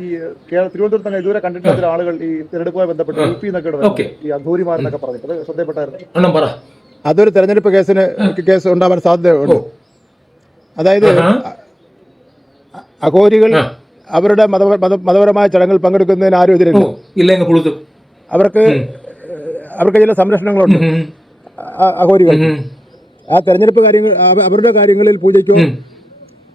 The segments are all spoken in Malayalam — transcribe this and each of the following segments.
ഈ തിരുവനന്തപുരത്ത് തന്നെ ഇതുവരെ കണ്ടിട്ടില്ലാത്ത ചില ആളുകൾ ഈ തിരഞ്ഞെടുപ്പുമായി ബന്ധപ്പെട്ട് UP എന്നൊക്കെ ഈ അഘോരിമാരെന്നൊക്കെ പറഞ്ഞിട്ട് ശ്രദ്ധയപ്പെട്ടായിരുന്നു. അതൊരു തെരഞ്ഞെടുപ്പ് കേസ് ഉണ്ടാവാൻ സാധ്യതയുണ്ട്. അതായത് അഘോരികൾ അവരുടെ മതപരമായ ചടങ്ങുകൾ പങ്കെടുക്കുന്നതിന് ആരും എതിരില്ല. അവർക്ക് ചില സംരക്ഷണങ്ങളുണ്ട് അഘോരികൾ. ആ തെരഞ്ഞെടുപ്പ് കാര്യങ്ങൾ അവരുടെ കാര്യങ്ങളിൽ പൂജയ്ക്കോ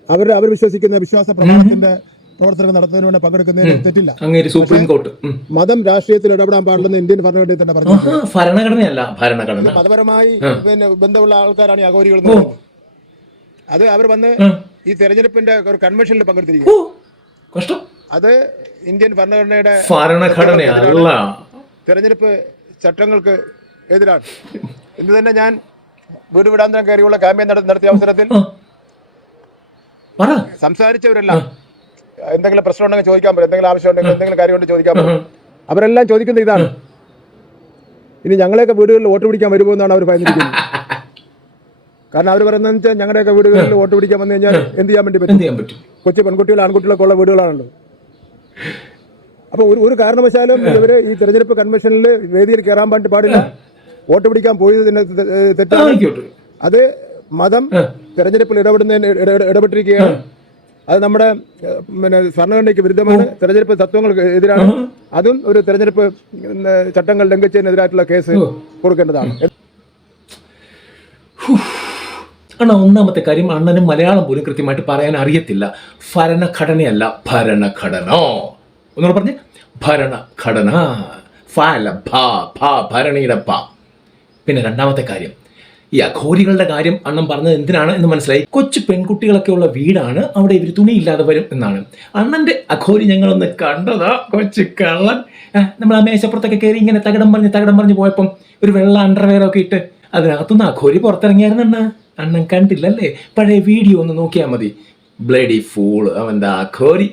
അവർ വിശ്വസിക്കുന്ന വിശ്വാസ പ്രമാണത്തിന്റെ പ്രവർത്തനങ്ങൾ നടത്തുന്നതിന് വേണ്ടി പങ്കെടുക്കുന്നതിന് തെറ്റില്ല. സുപ്രീം കോർട്ട് മതം രാഷ്ട്രീയത്തിൽ ഇടപെടാൻ പാടില്ലെന്ന് ഇന്ത്യൻ ഭരണഘടനയിൽ തന്നെ പറഞ്ഞു. ഭരണഘടന മതപരമായി ബന്ധമുള്ള ആൾക്കാരാണ് ഈ അഘോരികൾ. അത് അവർ വന്ന് ഈ തെരഞ്ഞെടുപ്പിന്റെ ഒരു കൺവെൻഷനിൽ പങ്കെടുത്തിരിക്കും. അത് ഇന്ത്യൻ ഭരണഘടനയുടെ തെരഞ്ഞെടുപ്പ് ചട്ടങ്ങൾക്ക് എതിരാണ്. ഇന്ന് തന്നെ ഞാൻ വീട് വിടാന്തരം കയറിയുള്ള ക്യാമ്പയിൻ നടത്തിയ അവസരത്തിൽ സംസാരിച്ചവരെല്ലാം എന്തെങ്കിലും പ്രശ്നം ഉണ്ടെങ്കിൽ ചോദിക്കാൻ പറ്റും, എന്തെങ്കിലും ആവശ്യം ഉണ്ടെങ്കിൽ എന്തെങ്കിലും കാര്യം കൊണ്ട് ചോദിക്കാൻ പറ്റും. അവരെല്ലാം ചോദിക്കുന്നത് ഇതാണ്, ഇനി ഞങ്ങളെയൊക്കെ വീടുകളിൽ വോട്ട് പിടിക്കാൻ വരുമോ എന്നാണ് അവർ ഭയന്നിരിക്കുന്നത്. കാരണം അവർ പറയുന്നത് വെച്ചാൽ ഞങ്ങളുടെയൊക്കെ വീടുകളിൽ വോട്ട് പിടിക്കാൻ വന്നു കഴിഞ്ഞാൽ എന്ത് ചെയ്യാൻ വേണ്ടി പറ്റും? കൊച്ചു പെൺകുട്ടികൾ ആൺകുട്ടികളൊക്കെ ഉള്ള വീടുകളാണല്ലോ. അപ്പോൾ ഒരു കാരണവശാലും ഇവര് ഈ തെരഞ്ഞെടുപ്പ് കൺവെൻഷനിൽ വേദിയിൽ കയറാൻ പാടില്ല. വോട്ട് പിടിക്കാൻ പോയത് തെറ്റാണ്. അത് മതം തെരഞ്ഞെടുപ്പിൽ ഇടപെട്ടിരിക്കുകയാണ്. അത് നമ്മുടെ ഭരണഘടനയ്ക്ക് വിരുദ്ധമാണ്, തെരഞ്ഞെടുപ്പ് തത്വങ്ങൾക്ക് എതിരാണ്. അതും ഒരു തെരഞ്ഞെടുപ്പ് ചട്ടങ്ങൾ ലംഘിച്ചതിനെതിരായിട്ടുള്ള കേസ് കൊടുക്കേണ്ടതാണ്. ഒന്നാമത്തെ കാര്യം, അണ്ണനും മലയാളം പോലും കൃത്യമായിട്ട് പറയാൻ അറിയത്തില്ല. ഭരണഘടനയല്ല, ഭരണഘടന. ഒന്നുകൂടെ പറഞ്ഞേ, ഭരണഘടന. ഭരണിയുടെ പ. പിന്നെ രണ്ടാമത്തെ കാര്യം, ഈ അഘോരികളുടെ കാര്യം അണ്ണൻ പറഞ്ഞത് എന്തിനാണ് എന്ന് മനസ്സിലായി. കൊച്ചു പെൺകുട്ടികളൊക്കെ ഉള്ള വീടാണ്, അവിടെ ഇവർ തുണിയില്ലാതെ വരും എന്നാണ്. അണ്ണന്റെ അഘോരി ഞങ്ങളൊന്ന് കണ്ടതാ, കൊച്ചു കള്ളൻ. നമ്മൾ ആ മേശപ്പുറത്തൊക്കെ കയറി ഇങ്ങനെ തകിടം പറഞ്ഞ് പോയപ്പം ഒരു വെള്ള അണ്ടർവെയറൊക്കെ ഇട്ട് അതിനകത്തുനിന്ന് അഘോരി പുറത്തിറങ്ങിയായിരുന്നു. അണ്ണൻ കണ്ടില്ലല്ലേ? പഴയ വീഡിയോ ഒന്ന് നോക്കിയാൽ മതി. ബ്ലഡി ഫൂൾ, അവൻ്റെ അഘോരി.